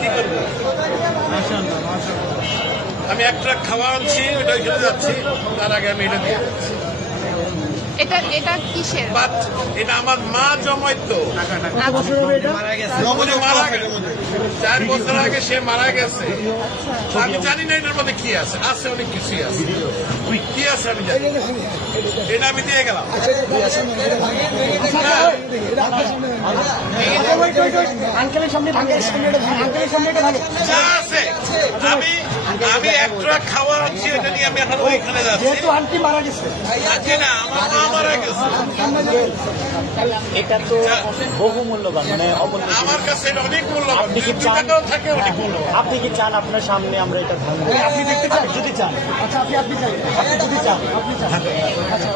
কি করবো? আমি এক ট্রাক খাওয়া আনছি, ওটা ওইখানে যাচ্ছি, তার আগে আমি এটা দিয়ে যাচ্ছি। এটা কিসের? বাট এটা আমার মা জমাইতো, মারা গেছে 4 বছর আগে, সে মারা গেছে। আমি জানি না এটার মধ্যে কি আছে, আছে অনেক কিছুই আছে, কি আছে আমি জানি, এটা আমি দিয়ে গেলাম। যা আছে আমি এক ট্রাক খাওয়া আনছি, এটা নিয়ে আমি এখন ওইখানে যাচ্ছি। আন্টি মারা গেছে, আজকে না, আমার মা মারা গেছে। এটা তো বহু মূল্যবান, মানে অমূল্য। আমার কাছে এটা অনেক মূল্যবান, আপনি কি 2 চান? টাকাও থাকে অনেক মূল্যবান। আপনি কি চান আপনার সামনে আমরা এটা ভাঙবো? আপনি দেখতে চান? যদি চান, আচ্ছা আপনি চান, আপনি যদি চান, আপনি চান, আচ্ছা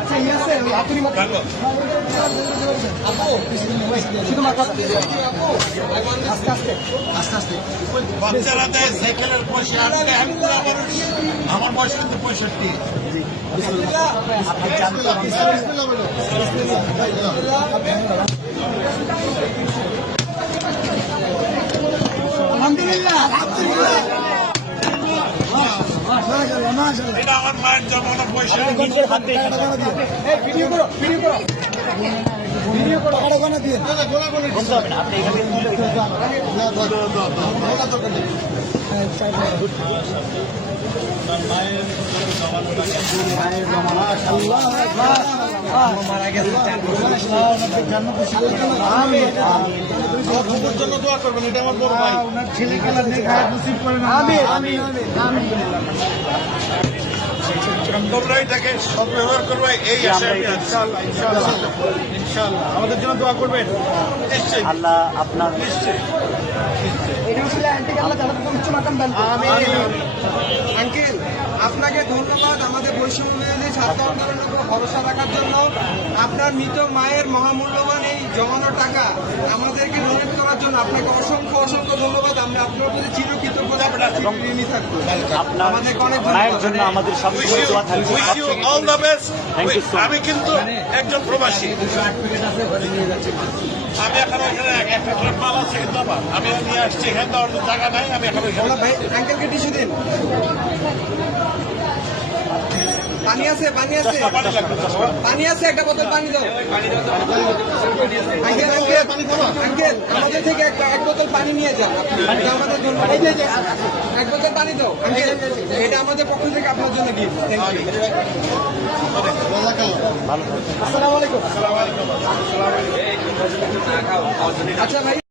আচ্ছা ইয়ে আছে, আপনি ভালো। শুধু মাথা আস্তে আস্তে আস্তে আস্তে বাচ্চারা দেয় সাইকেলের পয়সা, আজকে আমি বুড়া মানুষ, আমার বয়স কিন্তু 65। আপনি চান তো আপনি আলহামদুলিল্লাহ, এটা আমার মায়ের জমানো পয়সা। নিজের হাতে ভিডিও করো, ভিডিও করো, ভিডিও করো, গোনা দিয়ে বলতে হবে না, আপনি এখানে মারা গেছে। জন্য দোয়া করবেন, এটা আমার বড় ভাই। ওনার ছেলে খেলা দেখা নসিব করেন। তোমরা এটাকে সদ্ব্যবহার করবে, এই আশা আমি আছি। ইনশাআল্লাহ আমাদের জন্য দোয়া করবেন। নিশ্চয়ই আল্লাহ আপনার নিশ্চয়ই। আঙ্কেল, আপনাকে ধন্যবাদ আমাদের বৈষম্য বিরোধী ছাত্র আন্দোলনের উপর ভরসা রাখার জন্য। আপনার মৃত মায়ের মহামূল্যবান এই জমানো টাকা আমাদেরকে ডোনেট করার জন্য আপনাকে অসংখ্য অসংখ্য ধন্যবাদ। আমরা আপনার প্রতি চিরকৃতজ্ঞতা ঋণী থাকবো। আপনার আমাদেরকে অনেক মায়ের জন্য আমাদের সবসময় দোয়া থাকবে। Wish you all the best. Thank you so much. আমি কিন্তু একজন প্রবাসী, আমি এখন ওইখানে একটা ট্রাক মাল আছে কিন্তু আমার, আমি নিয়ে আসছি, এখানে দেওয়ার জায়গা নাই, আমি এখন ওইখানে ভাই আঙ্কেলকে টিস্যু দিন। পানি আছে, পানি আছে, পানি লাগবে। পানি আছে, একটা বোতল পানি দাও। আঙ্কেল আঙ্কেল আঙ্কেল আমাদের থেকে এক বোতল পানি নিয়ে যান। এটা আমাদের জন্য, এই যে এক বোতল পানি দাও আঙ্কেল, এটা আমাদের পক্ষ থেকে আপনার জন্য গিফট। Thank you. আসসালামু আলাইকুম। আচ্ছা ভাই।